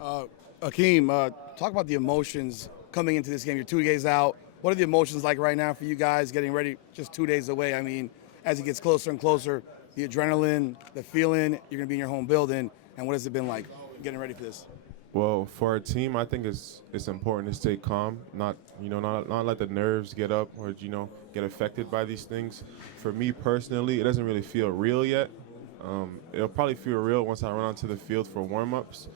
Akheem, talk about the emotions coming into this game. You're 2 days out. What are the emotions like right now for you guys getting ready just 2 days away? I mean, as it gets closer and closer, the adrenaline, the feeling, you're going to be in your home building. And what has it been like getting ready for this? Well, for our team, I think it's important to stay calm, not let the nerves get up or get affected by these things. For me personally, it doesn't really feel real yet. It'll probably feel real once I run onto the field for warm-ups.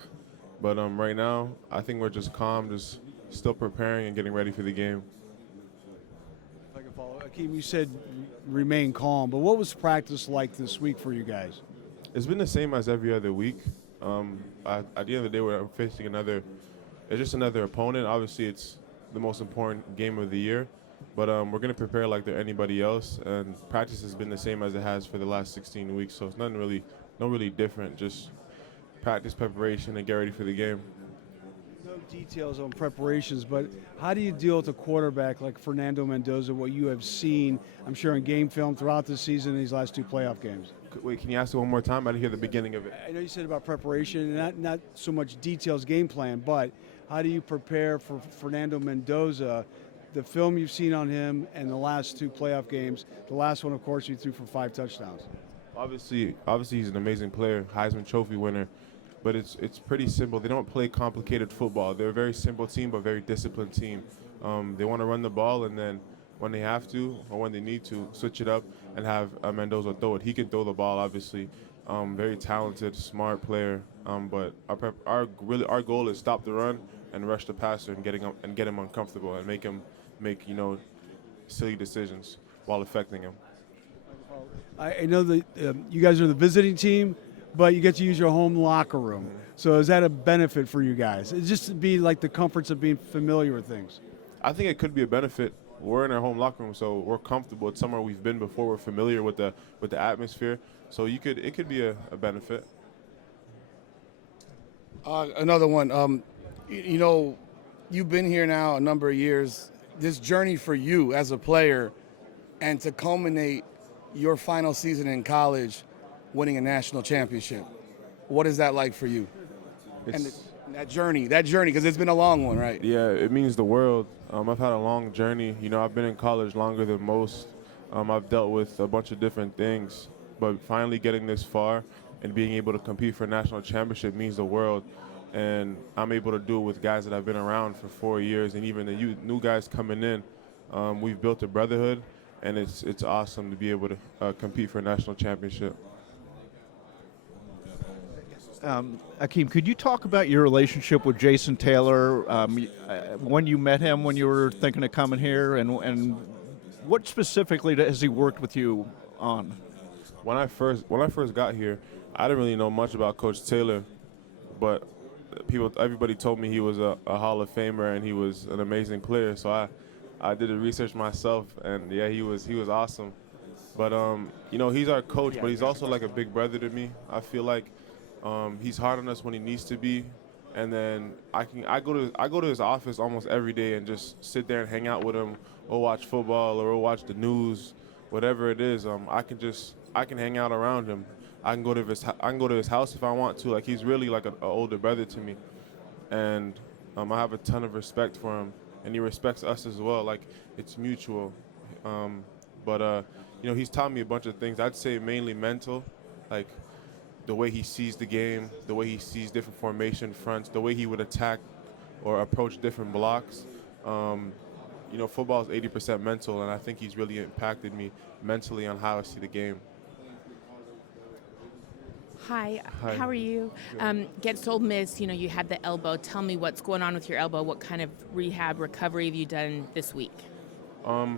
But right now, I think we're just calm, just still preparing and getting ready for the game. If I can follow. Akeem, you said remain calm, but what was practice like this week for you guys? It's been the same as every other week. At the end of the day, we're facing it's just another opponent. Obviously, it's the most important game of the year, but we're going to prepare like they're anybody else, and practice has been the same as it has for the last 16 weeks, so it's no really different, just practice, preparation, and get ready for the game. No details on preparations, but how do you deal with a quarterback like Fernando Mendoza, what you have seen, I'm sure, in game film throughout the season in these last two playoff games? Wait, can you ask it one more time? I didn't hear the beginning of it. I know you said about preparation, and not so much details game plan, but how do you prepare for Fernando Mendoza, the film you've seen on him and the last two playoff games? The last one, of course, he threw for 5 touchdowns. Obviously, he's an amazing player, Heisman Trophy winner, but it's pretty simple. They don't play complicated football. They're a very simple team, but very disciplined team. They want to run the ball, and then when they have to or when they need to, switch it up and have Mendoza throw it. He can throw the ball, obviously. Very talented, smart player. But our goal is stop the run and rush the passer and get him uncomfortable and make him make silly decisions while affecting him. I know that you guys are the visiting team, but you get to use your home locker room. So is that a benefit for you guys? It's just to be like the comforts of being familiar with things. I think it could be a benefit. We're in our home locker room, so we're comfortable. It's somewhere we've been before. We're familiar with the atmosphere, so it could be a benefit. Another one. You've been here now a number of years. This journey for you as a player, and to culminate your final season in college, winning a national championship. What is that like for you? And that journey, because it's been a long one, right? Yeah, it means the world. I've had a long journey. I've been in college longer than most. I've dealt with a bunch of different things, but finally getting this far and being able to compete for a national championship means the world. And I'm able to do it with guys that I've been around for 4 years, and even the new guys coming in. We've built a brotherhood, and it's awesome to be able to compete for a national championship. Akheem, could you talk about your relationship with Jason Taylor, when you met him, when you were thinking of coming here, and what specifically has he worked with you on? When I first got here, I didn't really know much about Coach Taylor, but everybody told me he was a Hall of Famer and he was an amazing player. So I did the research myself, and yeah, he was awesome. But he's our coach, but he's also like a big brother to me. I feel like he's hard on us when he needs to be, and then I go to his office almost every day and just sit there and hang out with him, or watch football, or watch the news, whatever it is. I can hang out around him. I can go to his house if I want to. Like, he's really like an older brother to me, and I have a ton of respect for him, and he respects us as well. Like, it's mutual. But he's taught me a bunch of things. I'd say mainly mental, like the way he sees the game, the way he sees different formation fronts, the way he would attack or approach different blocks. Football is 80% mental, and I think he's really impacted me mentally on how I see the game. Hi, how are you? Against Ole Miss, you had the elbow. Tell me what's going on with your elbow. What kind of rehab recovery have you done this week?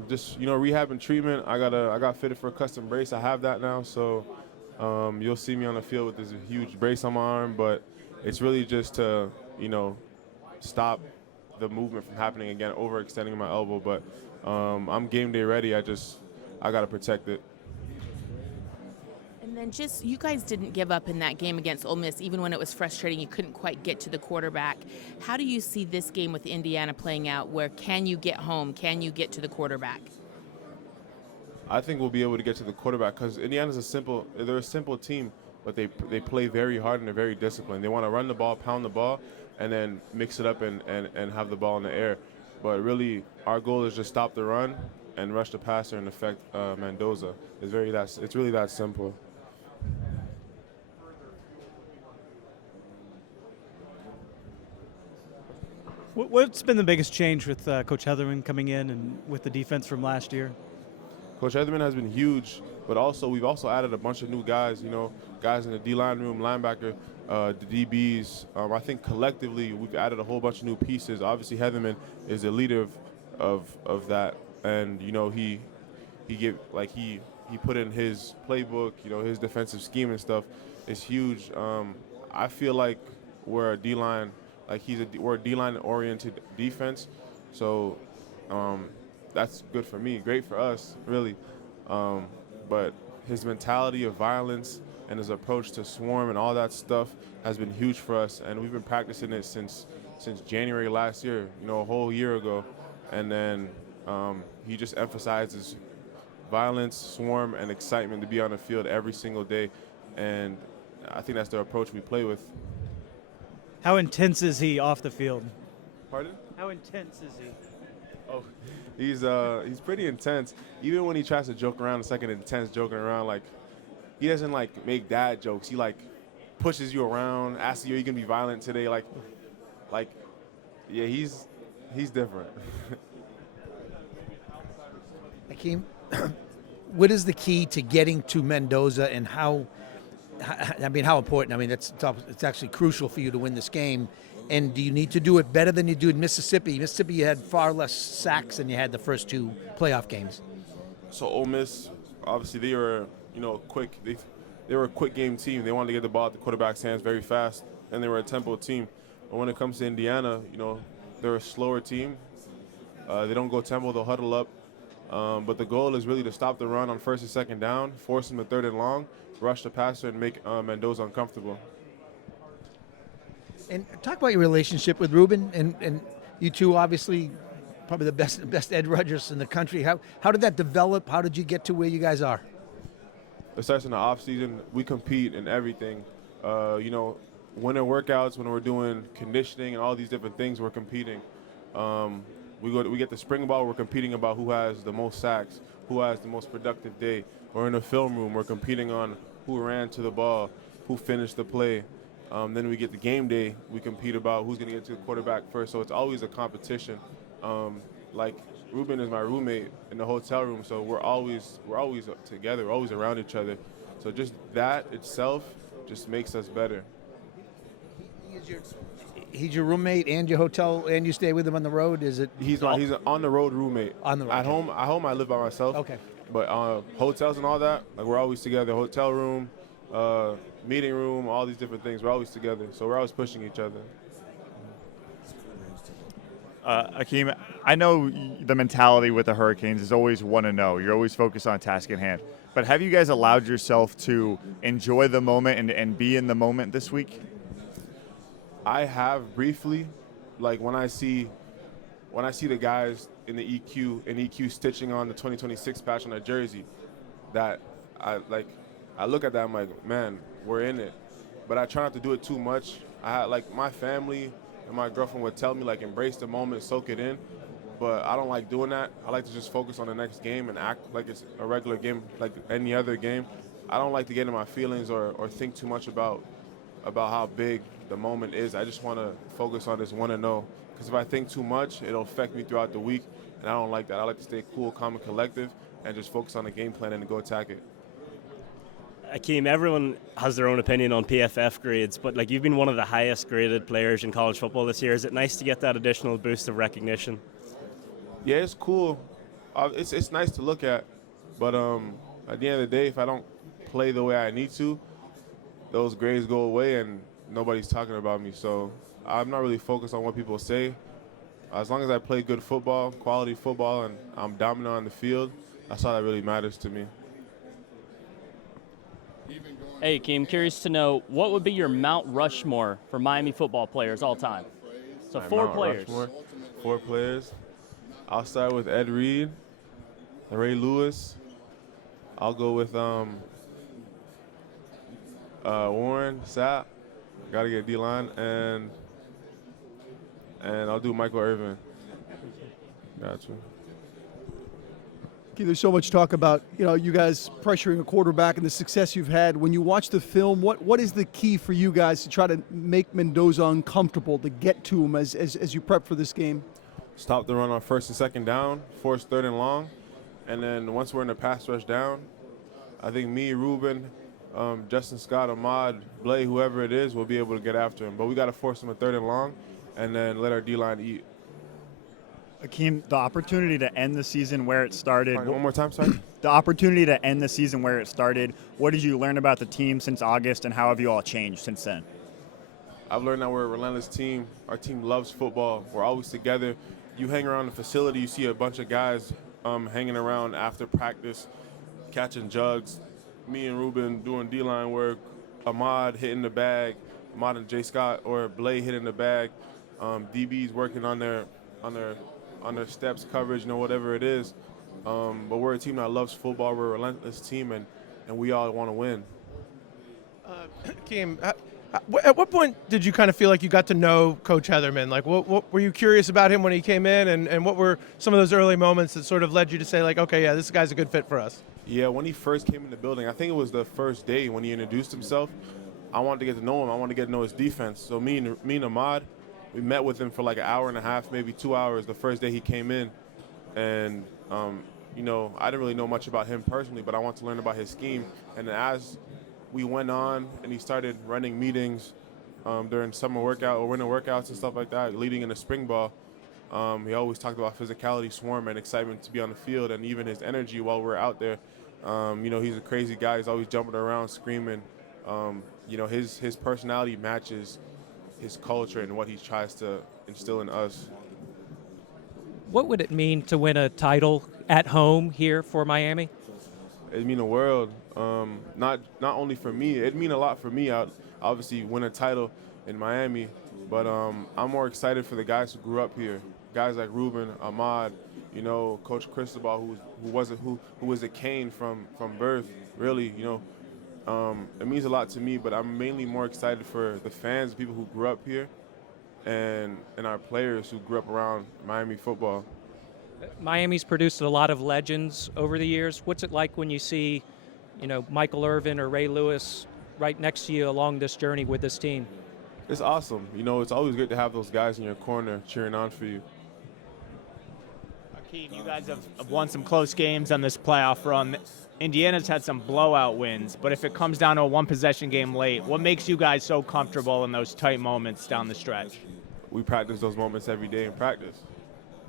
Just rehab and treatment. I got fitted for a custom brace. I have that now, so you'll see me on the field with this huge brace on my arm. But it's really just to stop the movement from happening again, overextending my elbow. But I'm game day ready. I got to protect it. And then you guys didn't give up in that game against Ole Miss, even when it was frustrating. You couldn't quite get to the quarterback. How do you see this game with Indiana playing out? Where can you get home? Can you get to the quarterback? I think we'll be able to get to the quarterback because Indiana's they're a simple team. but they play very hard and they're very disciplined. They want to run the ball, pound the ball, and then mix it up and have the ball in the air. But really, our goal is just stop the run and rush the passer and affect Mendoza. It's really that simple. What's been the biggest change with Coach Heatherman coming in and with the defense from last year? Coach Heatherman has been huge, but we've also added a bunch of new guys, guys in the D-line room, linebacker, the DBs. I think collectively we've added a whole bunch of new pieces. Obviously Heatherman is the leader of that, and he put in his playbook, his defensive scheme and stuff is huge. I feel like we're a D-line, we're a D-line oriented defense, so that's good for me, great for us, really. But his mentality of violence and his approach to swarm and all that stuff has been huge for us, and we've been practicing it since January last year, a whole year ago. And then he just emphasizes violence, swarm, and excitement to be on the field every single day, and I think that's the approach we play with. How intense is he off the field? Pardon? How intense is he? Oh, he's pretty intense. Even when he tries to joke around, it's like an intense joking around. Like, he doesn't make dad jokes. He pushes you around, asks you, "Are you gonna be violent today?" Yeah, he's different. Akheem, what is the key to getting to Mendoza, and how important? I mean, it's actually crucial for you to win this game. And do you need to do it better than you do in Mississippi? Mississippi, you had far less sacks than you had the first two playoff games. So Ole Miss, obviously they were, quick. They were a quick game team. They wanted to get the ball at the quarterback's hands very fast, and they were a tempo team. But when it comes to Indiana, they're a slower team. They don't go tempo, they'll huddle up. But the goal is really to stop the run on first and second down, force them to third and long, rush the passer, and make Mendoza uncomfortable. And talk about your relationship with Ruben, and you two obviously probably the best edge rushers in the country. How did that develop? How did you get to where you guys are? It starts in the off season. We compete in everything. Winter workouts, when we're doing conditioning and all these different things, we're competing. We get the spring ball, we're competing about who has the most sacks, who has the most productive day. Or in the film room, we're competing on who ran to the ball, who finished the play. Then we get the game day, we compete about who's going to get to the quarterback first. So it's always a competition. Ruben is my roommate in the hotel room, so we're always together, we're always around each other. So just that itself just makes us better. He's your roommate and your hotel, and you stay with him on the road. Is it? He's an on the road roommate. On the road. At home I live by myself. Okay. But hotels and all that, we're always together. Hotel room, meeting room, all these different things. We're always together, so we're always pushing each other. Akheem, I know the mentality with the Hurricanes is always want to know. You're always focused on task at hand. But have you guys allowed yourself to enjoy the moment and be in the moment this week? I have briefly, when I see the guys in the EQ stitching on the 2026 patch on their jersey, that I look at that, I'm like, man, we're in it. But I try not to do it too much. I had my family and my girlfriend would tell me embrace the moment, soak it in. But I don't like doing that. I like to just focus on the next game and act like it's a regular game, like any other game. I don't like to get in my feelings or think too much about how big the moment is. I just want to focus on this 1-0. Because if I think too much, it'll affect me throughout the week, and I don't like that. I like to stay cool, calm, and collective, and just focus on the game plan and go attack it. Akheem, everyone has their own opinion on PFF grades, but you've been one of the highest graded players in college football this year. Is it nice to get that additional boost of recognition? Yeah, it's cool. It's nice to look at, but at the end of the day, if I don't play the way I need to, those grades go away and nobody's talking about me. So I'm not really focused on what people say. As long as I play good football, quality football, and I'm dominant on the field, that's all that really matters to me. Hey, Akheem, curious to know, what would be your Mount Rushmore for Miami football players all time? So four players. Rushmore, 4 players. I'll start with Ed Reed, Ray Lewis. I'll go with Warren, Sapp. Got to get D-line, and I'll do Michael Irvin. Gotcha. Okay, there's so much talk about you guys pressuring a quarterback and the success you've had. When you watch the film, what is the key for you guys to try to make Mendoza uncomfortable, to get to him as you prep for this game? Stop the run on first and second down, force third and long, and then once we're in the pass rush down, I think me, Ruben, Justin Scott, Ahmad, Blay, whoever it is, will be able to get after him. But we got to force him a third and long, and then let our D-line eat. Akheem, the opportunity to end the season where it started. One more time, sorry. The opportunity to end the season where it started. What did you learn about the team since August, and how have you all changed since then? I've learned that we're a relentless team. Our team loves football. We're always together. You hang around the facility, you see a bunch of guys hanging around after practice, catching jugs. Me and Ruben doing D-line work. Ahmad hitting the bag. Ahmad and Jay Scott or Blay hitting the bag. DBs working on their steps, coverage, whatever it is. But we're a team that loves football. We're a relentless team, and we all want to win. Akheem, at what point did you kind of feel like you got to know Coach Heatherman? Like, what were you curious about him when he came in, and what were some of those early moments that sort of led you to say, like, okay, yeah, this guy's a good fit for us? Yeah, when he first came in the building, I think it was the first day when he introduced himself, I wanted to get to know him. I wanted to get to know his defense. So me and Ahmad, we met with him for like an hour and a half, maybe 2 hours the first day he came in. And, I didn't really know much about him personally, but I wanted to learn about his scheme. And as we went on and he started running meetings during summer workout or winter workouts and stuff like that, leading in the spring ball, he always talked about physicality, swarm, and excitement to be on the field, and even his energy while we're out there. He's a crazy guy. He's always jumping around, screaming. His personality matches his culture and what he tries to instill in us. What would it mean to win a title at home here for Miami? It'd mean the world. Not only for me. It'd mean a lot for me. I'd obviously win a title in Miami, but I'm more excited for the guys who grew up here. Guys like Ruben, Ahmad, Coach Cristobal, who was a Cane from birth. Really, it means a lot to me. But I'm mainly more excited for the fans, the people who grew up here, and our players who grew up around Miami football. Miami's produced a lot of legends over the years. What's it like when you see, Michael Irvin or Ray Lewis right next to you along this journey with this team? It's awesome. It's always good to have those guys in your corner cheering on for you. Akheem, you guys have won some close games on this playoff run. Indiana's had some blowout wins, but if it comes down to a one-possession game late, what makes you guys so comfortable in those tight moments down the stretch? We practice those moments every day in practice.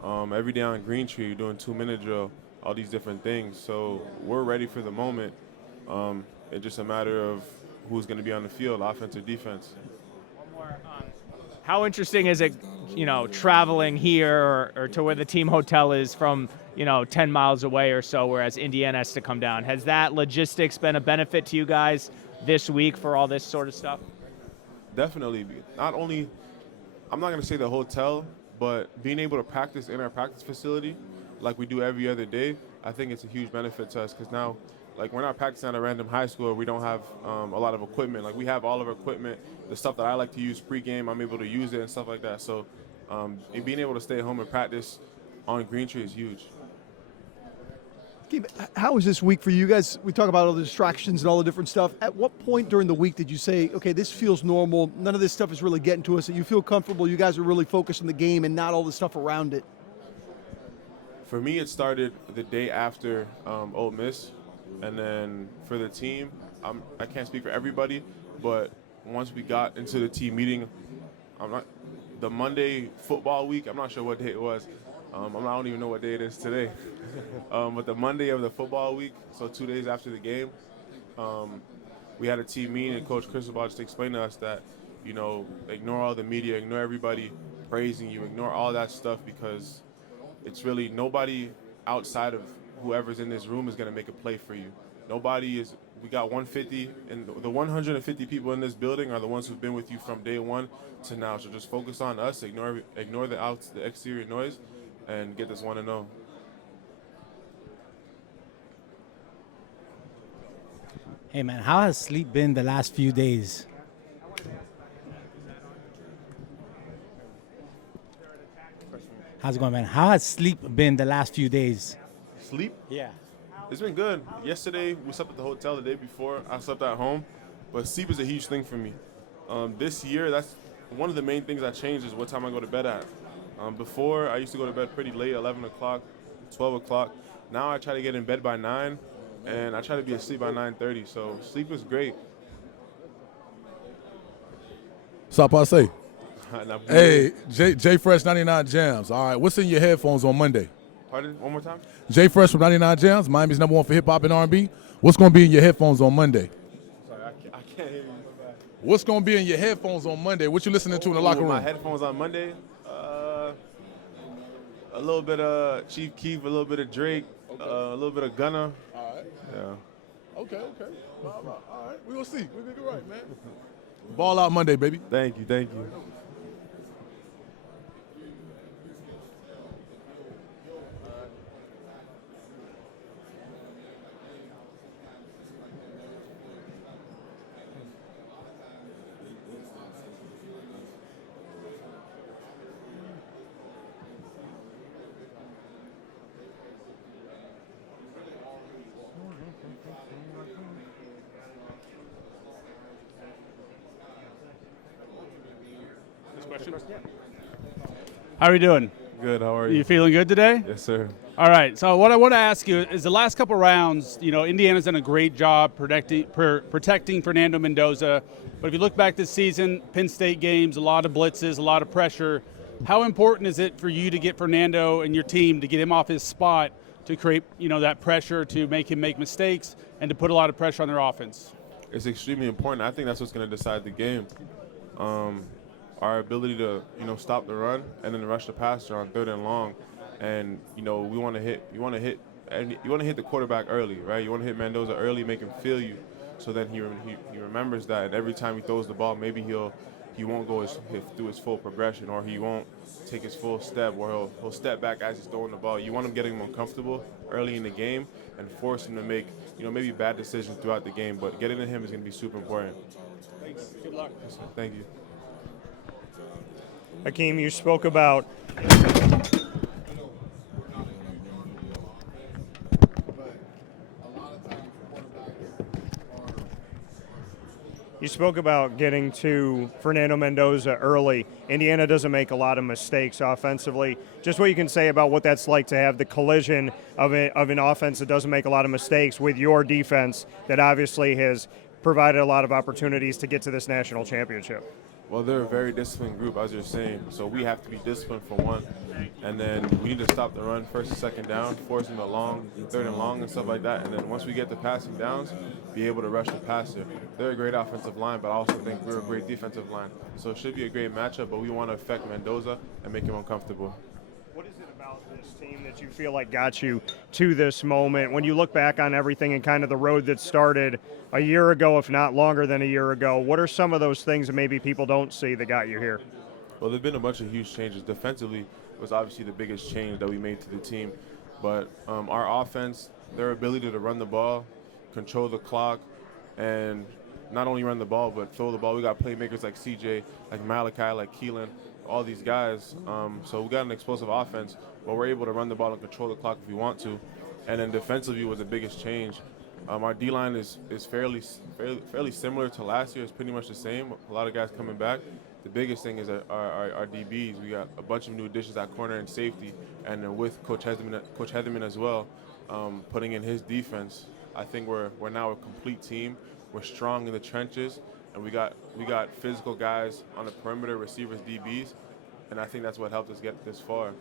Every day on Green Tree, you're doing 2-minute drill, all these different things. So we're ready for the moment. It's just a matter of who's going to be on the field, offense or defense. One more. How interesting is it, traveling here or to where the team hotel is from, 10 miles away or so, whereas Indiana has to come down? Has that logistics been a benefit to you guys this week for all this sort of stuff? Definitely. Not only, I'm not going to say the hotel, but being able to practice in our practice facility like we do every other day, I think it's a huge benefit to us because now, we're not practicing at a random high school where we don't have a lot of equipment. We have all of our equipment, the stuff that I like to use pregame, I'm able to use it and stuff like that. So being able to stay at home and practice on Green Tree is huge. How was this week for you guys? We talk about all the distractions and all the different stuff. At what point during the week did you say, okay, this feels normal, none of this stuff is really getting to us, that you feel comfortable, you guys are really focused on the game and not all the stuff around it? For me, it started the day after Ole Miss. And then for the team, I can't speak for everybody, but once we got into the team meeting, the Monday football week, I'm not sure what day it was. I don't even know what day it is today. But the Monday of the football week, so 2 days after the game, we had a team meeting, and Coach Cristobal just explained to us that, ignore all the media, ignore everybody praising you, ignore all that stuff, because it's really nobody outside of whoever's in this room is going to make a play for you. We got 150, and the 150 people in this building are the ones who've been with you from day one to now. So just focus on us, ignore the exterior noise, and get this 1-0. Hey man, how has sleep been the last few days? How's it going, man? How has sleep been the last few days? Sleep? Yeah. It's been good. Yesterday, we slept at the hotel. The day before, I slept at home. But sleep is a huge thing for me. This year, that's one of the main things I changed is what time I go to bed at. Before, I used to go to bed pretty late, 11 o'clock, 12 o'clock. Now I try to get in bed by 9, and I try to be asleep by 9:30. So sleep is great. Stop, I say. Now, Hey, J Fresh 99 Jams. All right, what's in your headphones on Monday? Pardon? One more time? J Fresh from 99 Jams, Miami's #1 for hip hop and R&B. What's going to be in your headphones on Monday? Sorry, I can't hear you. What's going to be in your headphones on Monday? What you listening to in the locker room? My headphones on Monday? A little bit of Chief Keef, a little bit of Drake, a little bit of Gunna. All right. Yeah. Okay. All right. We're going to see. We're going to get right, man. Ball out Monday, baby. Thank you. How are you doing? Good, how are you? You feeling good today? Yes, sir. All right, so what I want to ask you is the last couple rounds, Indiana's done a great job protecting Fernando Mendoza, but if you look back this season, Penn State games, a lot of blitzes, a lot of pressure. How important is it for you to get Fernando and your team to get him off his spot to create, that pressure to make him make mistakes and to put a lot of pressure on their offense? It's extremely important. I think that's what's going to decide the game. Our ability to, stop the run and then rush the passer on 3rd and long, and we want to hit. You want to hit the quarterback early, right? You want to hit Mendoza early, make him feel you, so then he remembers that, and every time he throws the ball, maybe he won't go through his full progression, or he won't take his full step, or he'll step back as he's throwing the ball. You want him getting him uncomfortable early in the game and force him to make, maybe bad decisions throughout the game. But getting to him is going to be super important. Thanks. Good luck. Thank you. Akheem, you spoke about getting to Fernando Mendoza early. Indiana doesn't make a lot of mistakes offensively. Just what you can say about what that's like to have the collision of an offense that doesn't make a lot of mistakes with your defense that obviously has provided a lot of opportunities to get to this national championship. Well, they're a very disciplined group, as you're saying. So we have to be disciplined for one, and then we need to stop the run 1st and 2nd down, forcing the long, 3rd and long, and stuff like that. And then once we get the passing downs, be able to rush the passer. They're a great offensive line, but I also think we're a great defensive line. So it should be a great matchup, but we want to affect Mendoza and make him uncomfortable. What is it about this team that you feel like got you to this moment? When you look back on everything and kind of the road that started a year ago, if not longer than a year ago, what are some of those things that maybe people don't see that got you here? Well, there have been a bunch of huge changes. Defensively was obviously the biggest change that we made to the team. But our offense, their ability to run the ball, control the clock, and not only run the ball, but throw the ball. We got playmakers like CJ, like Malachi, like Keelan, all these guys. So we got an explosive offense, but we're able to run the ball and control the clock if we want to. And then defensively was the biggest change. Our D-line is fairly similar to last year. It's pretty much the same. A lot of guys coming back. The biggest thing is our DBs. We got a bunch of new additions at corner and safety, and then with Coach Heatherman as well, putting in his defense. I think we're now a complete team. We're strong in the trenches, and we got physical guys on the perimeter, receivers, DBs, and I think that's what helped us get this far.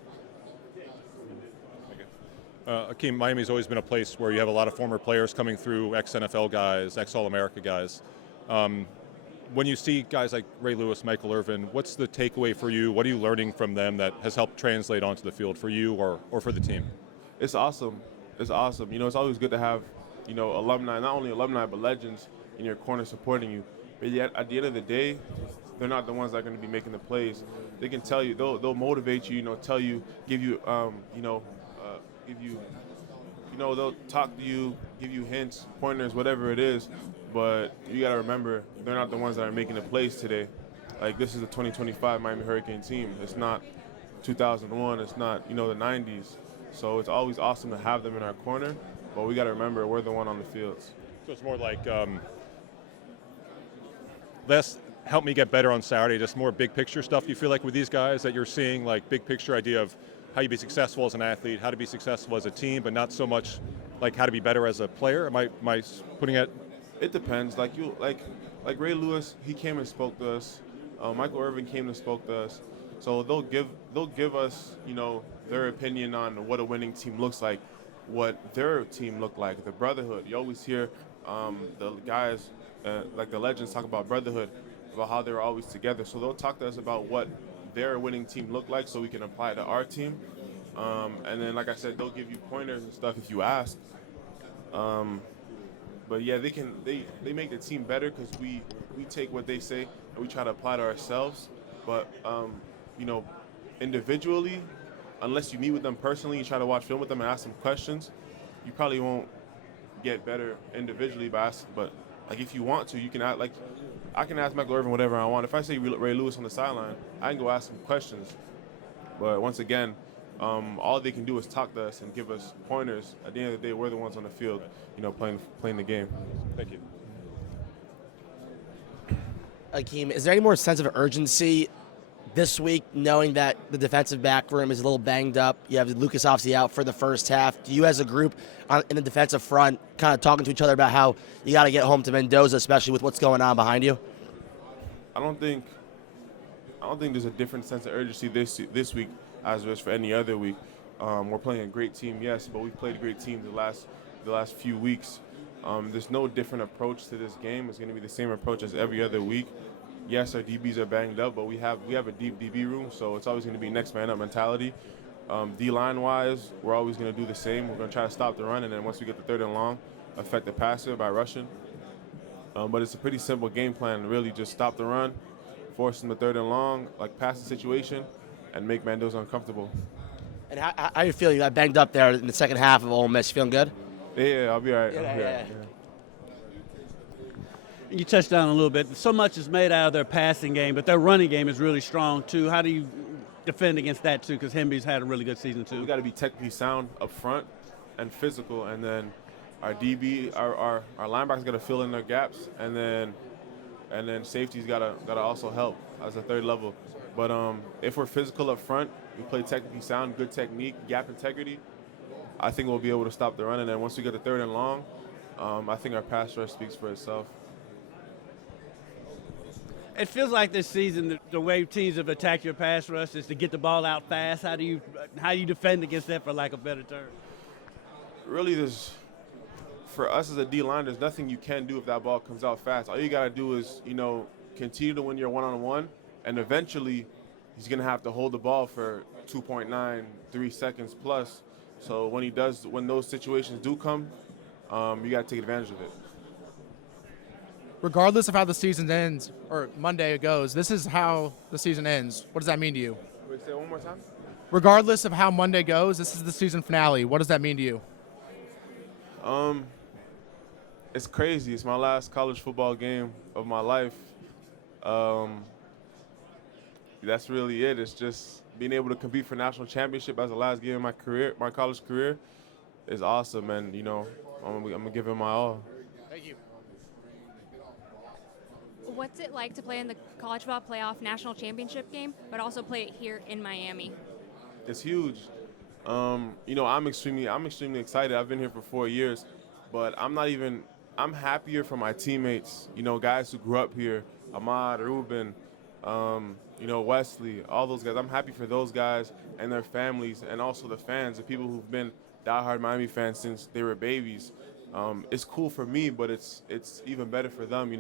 Akheem, Miami's always been a place where you have a lot of former players coming through, ex-NFL guys, ex-All-America guys. When you see guys like Ray Lewis, Michael Irvin, what's the takeaway for you? What are you learning from them that has helped translate onto the field for you or for the team? It's awesome. It's awesome. It's always good to have, alumni, not only alumni, but legends in your corner supporting you. But yet, at the end of the day, they're not the ones that are going to be making the plays. They can tell you, they'll motivate you, tell you, give you, they'll talk to you, give you hints, pointers, whatever it is. But you got to remember, they're not the ones that are making the plays today. Like, this is the 2025 Miami Hurricane team. It's not 2001. It's not, the 90s. So it's always awesome to have them in our corner. But we got to remember, we're the one on the fields. So it's more like less help me get better on Saturday, just more big picture stuff you feel like with these guys that you're seeing, like big picture idea of how you be successful as an athlete, how to be successful as a team, but not so much like how to be better as a player? Am I putting it? It depends. Like Ray Lewis, he came and spoke to us. Michael Irvin came and spoke to us. So they'll give us, their opinion on what a winning team looks like, what their team looked like, the Brotherhood. You always hear the guys, like the legends, talk about Brotherhood, about how they were always together. So they'll talk to us about what their winning team looked like so we can apply it to our team. And then, like I said, they'll give you pointers and stuff if you ask. But yeah, they make the team better because we take what they say and we try to apply to ourselves. But individually, unless you meet with them personally, you try to watch film with them and ask them questions, you probably won't get better individually by asking. But like if you want to, you can I can ask Michael Irvin whatever I want. If I see Ray Lewis on the sideline, I can go ask him questions. But once again, all they can do is talk to us and give us pointers. At the end of the day, we're the ones on the field, playing the game. Thank you. Akheem, is there any more sense of urgency this week, knowing that the defensive back room is a little banged up? You have Lucas obviously out for the first half. Do you, as a group in the defensive front, kind of talking to each other about how you got to get home to Mendoza, especially with what's going on behind you? I don't think there's a different sense of urgency this week as there is for any other week. We're playing a great team, yes, but we've played a great team the last few weeks. There's no different approach to this game. It's going to be the same approach as every other week. Yes, our DBs are banged up, but we have a deep DB room, so it's always going to be next man up mentality. D-line wise, we're always going to do the same. We're going to try to stop the run, and then once we get the third and long, affect the passer by rushing. But it's a pretty simple game plan. Really, just stop the run, force them to third and long, like passing situation, and make Mendoza uncomfortable. And how are you feeling? You got banged up there in the second half of Ole Miss. Feeling good? Yeah, I'll be all right. Yeah. You touched on a little bit. So much is made out of their passing game, but their running game is really strong too. How do you defend against that too? Because Hemby's had a really good season too. We got to be technically sound up front and physical, and then our DB, our linebackers got to fill in their gaps, and then safety's got to also help as a third level. But if we're physical up front, we play technically sound, good technique, gap integrity, I think we'll be able to stop the run. And then once we get the third and long, I think our pass rush speaks for itself. It feels like this season the way teams have attacked your pass rush is to get the ball out fast. How do you defend against that, for lack of a better term? Really, for us as a D-line, there's nothing you can do if that ball comes out fast. All you got to do is, continue to win your one-on-one, and eventually he's going to have to hold the ball for 2.9, 3 seconds plus. So when those situations do come, you got to take advantage of it. Regardless of how the season ends or Monday goes, this is how the season ends. What does that mean to you? Wait, say it one more time? Regardless of how Monday goes, this is the season finale. What does that mean to you? It's crazy. It's my last college football game of my life. That's really it. It's just being able to compete for national championship as the last game of my career, my college career, is awesome. And I'm gonna give it my all. Thank you. What's it like to play in the college football playoff national championship game, but also play it here in Miami? It's huge. I'm extremely excited. I've been here for 4 years, but I'm happier for my teammates, guys who grew up here, Ahmad, Ruben, Wesley, all those guys. I'm happy for those guys and their families, and also the fans, the people who've been diehard Miami fans since they were babies. It's cool for me, but it's even better for them.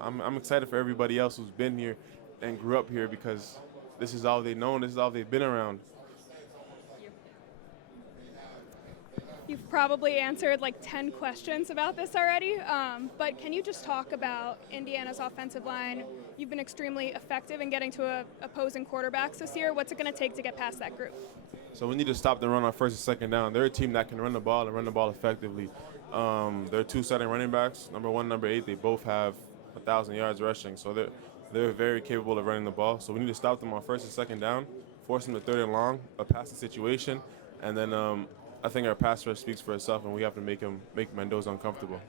I'm excited for everybody else who's been here and grew up here, because this is all they've known, this is all they've been around. You've probably answered like 10 questions about this already, but can you just talk about Indiana's offensive line? You've been extremely effective in getting to opposing quarterbacks this year. What's it going to take to get past that group? So we need to stop the run on first and second down. They're a team that can run the ball and run the ball effectively. Their two starting running backs, number 1, number 8, they both have 1,000 yards rushing. So they're very capable of running the ball. So we need to stop them on first and second down, force them to third and long, a passing situation, and then I think our pass rush speaks for itself, and we have to make Mendoza uncomfortable.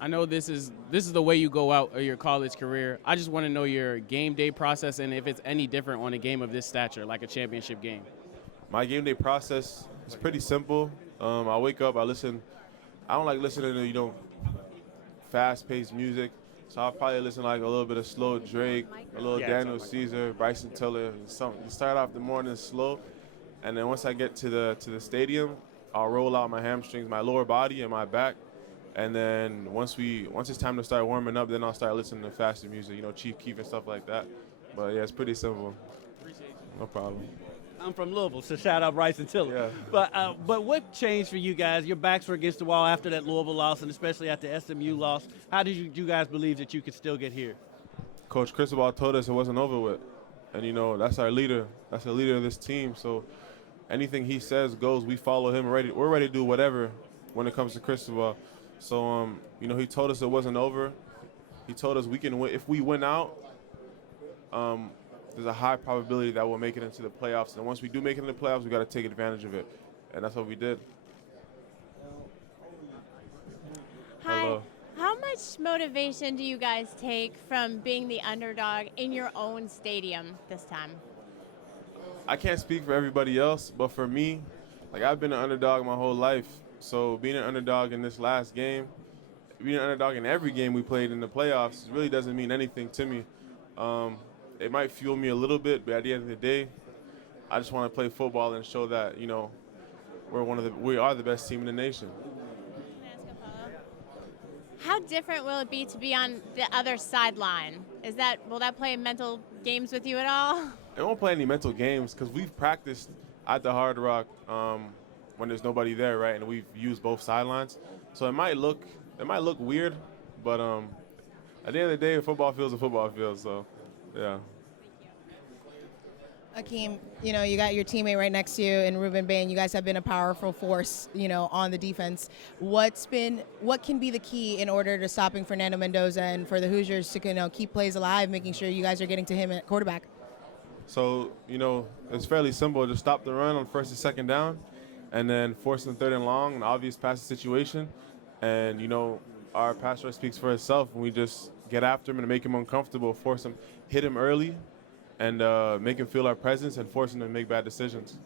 I know this is the way you go out of your college career. I just want to know your game day process and if it's any different on a game of this stature, like a championship game. My game day process is pretty simple. I wake up, I listen. I don't like listening to fast-paced music, so I'll probably listen like a little bit of slow Drake, a little Daniel Caesar, Bryson Tiller. Something. Start off the morning slow, and then once I get to the stadium, I'll roll out my hamstrings, my lower body, and my back. And then once it's time to start warming up, then I'll start listening to faster music, Chief Keef and stuff like that. But yeah, it's pretty simple. Appreciate you. No problem. I'm from Louisville, so shout out Bryson Tiller. Yeah. But what changed for you guys? Your backs were against the wall after that Louisville loss, and especially after SMU loss. How did you guys believe that you could still get here? Coach Cristobal told us it wasn't over with, and that's our leader. That's the leader of this team. So anything he says goes. We follow him. We're ready to do whatever when it comes to Cristobal. So, he told us it wasn't over. He told us we can win. If we win out, there's a high probability that we'll make it into the playoffs. And once we do make it into the playoffs, we got to take advantage of it. And that's what we did. Hi. Hello. How much motivation do you guys take from being the underdog in your own stadium this time? I can't speak for everybody else, but for me, I've been an underdog my whole life. So being an underdog in this last game, being an underdog in every game we played in the playoffs really doesn't mean anything to me. It might fuel me a little bit, but at the end of the day, I just want to play football and show that, we are the best team in the nation. How different will it be to be on the other sideline? Will that play mental games with you at all? It won't play any mental games because we've practiced at the Hard Rock when there's nobody there, right? And we've used both sidelines, so it might look weird, but at the end of the day, a football field's a football field. So, yeah. Akheem, you got your teammate right next to you in Ruben Bain. You guys have been a powerful force, on the defense. What can be the key in order to stopping Fernando Mendoza and for the Hoosiers to keep plays alive, making sure you guys are getting to him at quarterback? So, it's fairly simple. Just stop the run on first and second down, and then force them third and long, an obvious passing situation. And, our pass rush speaks for itself. And we just get after him and make him uncomfortable, force him, hit him early, and make him feel our presence and force him to make bad decisions.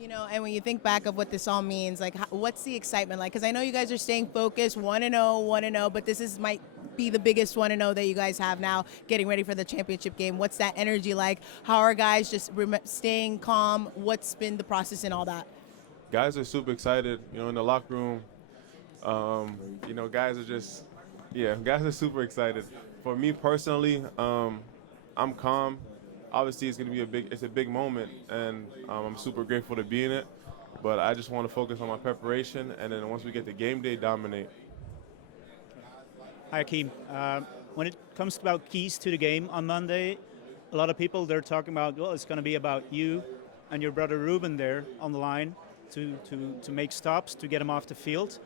And when you think back of what this all means, what's the excitement like? Because I know you guys are staying focused, 1-0, but this might be the biggest 1-0 that you guys have now, getting ready for the championship game. What's that energy like? How are guys just staying calm? What's been the process and all that? Guys are super excited, in the locker room. Guys are super excited. For me personally, I'm calm. Obviously, it's going to be a big moment, and I'm super grateful to be in it. But I just want to focus on my preparation, and then once we get to game day, dominate. Hi, Akheem. When it comes about keys to the game on Monday, a lot of people, they're talking about, it's going to be about you and your brother Ruben there on the line to make stops, to get him off the field.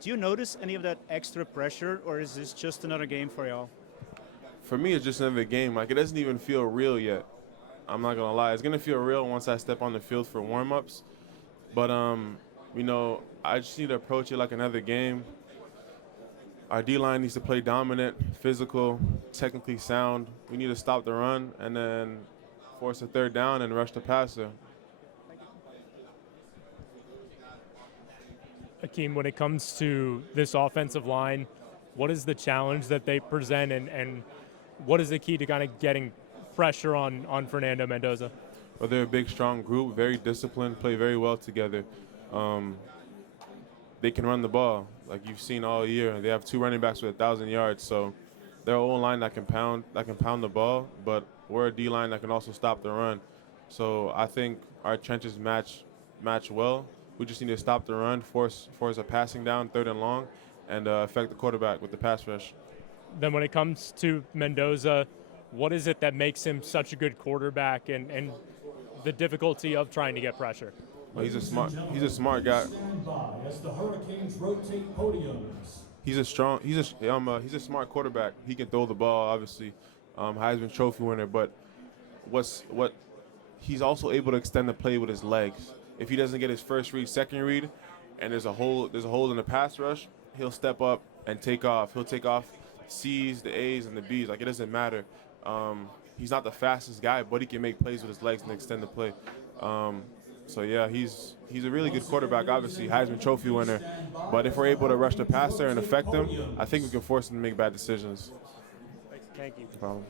Do you notice any of that extra pressure, or is this just another game for y'all? For me, it's just another game. It doesn't even feel real yet. I'm not going to lie. It's going to feel real once I step on the field for warm-ups. But, I just need to approach it like another game. Our D-line needs to play dominant, physical, technically sound. We need to stop the run and then force a third down and rush the passer. Akheem, when it comes to this offensive line, what is the challenge that they present, and what is the key to kind of getting pressure on Fernando Mendoza? Well, they're a big, strong group, very disciplined, play very well together. They can run the ball, like you've seen all year. They have two running backs with 1,000 yards, so they're an O-line that can pound the ball, but we're a D-line that can also stop the run. So I think our trenches match well. We just need to stop the run, force a passing down, third and long, and affect the quarterback with the pass rush. Then when it comes to Mendoza, what is it that makes him such a good quarterback and the difficulty of trying to get pressure? But he's a smart guy. As the Hurricanes rotate podiums. He's a smart quarterback. He can throw the ball, obviously, Heisman Trophy winner. But he's also able to extend the play with his legs. If he doesn't get his first read, second read, and there's a hole in the pass rush, he'll step up and take off. He'll take off C's, the A's, and the B's. Like, it doesn't matter. He's not the fastest guy, but he can make plays with his legs and extend the play. So yeah, he's a really good quarterback, obviously, Heisman Trophy winner. But if we're able to rush the passer and affect him, I think we can force him to make bad decisions. Thank you. No problem.